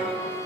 Thank you.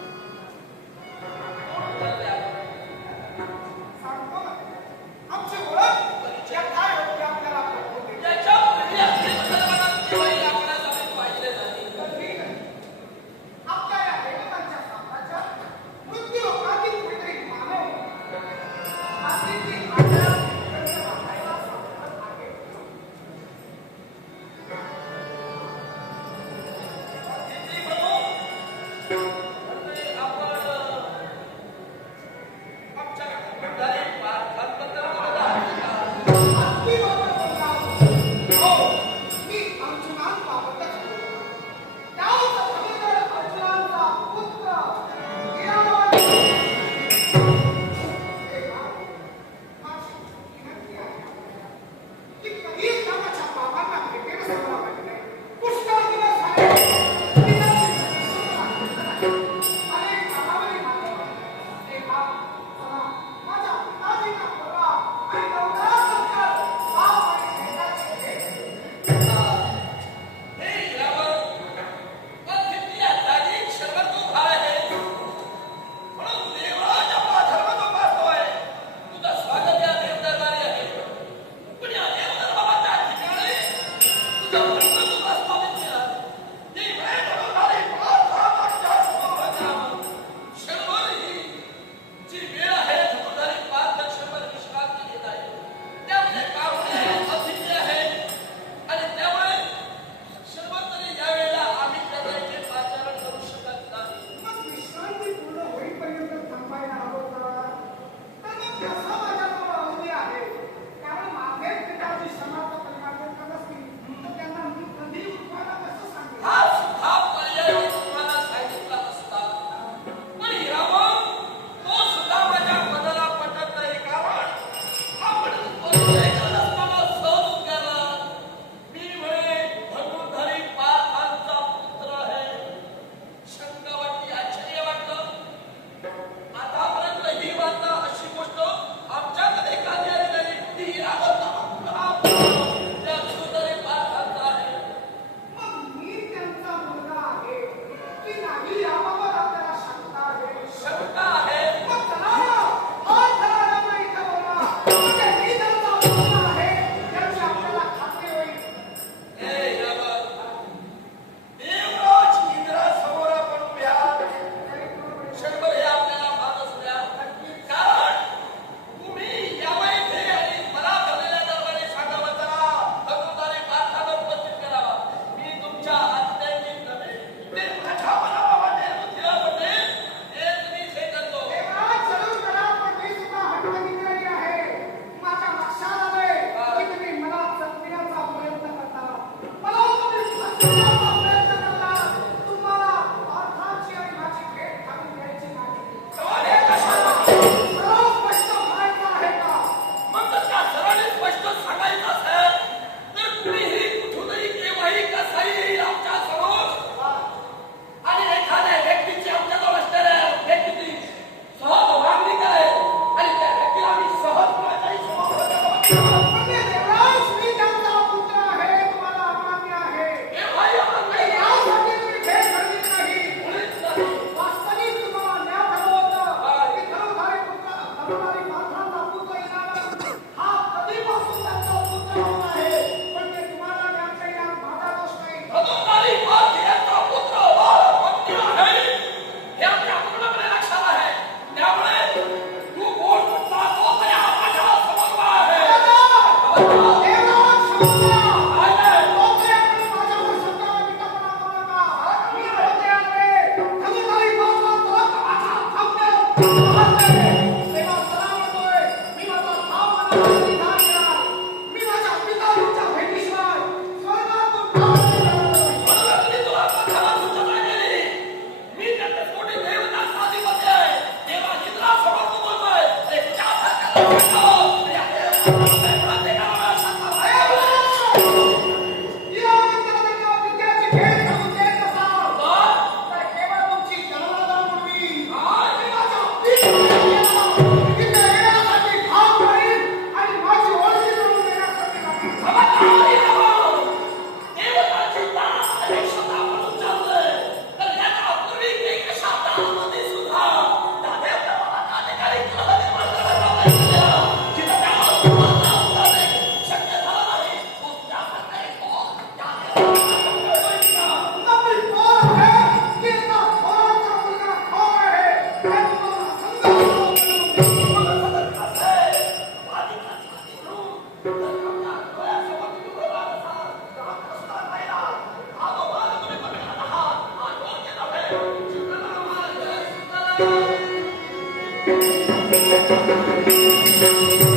Thank you.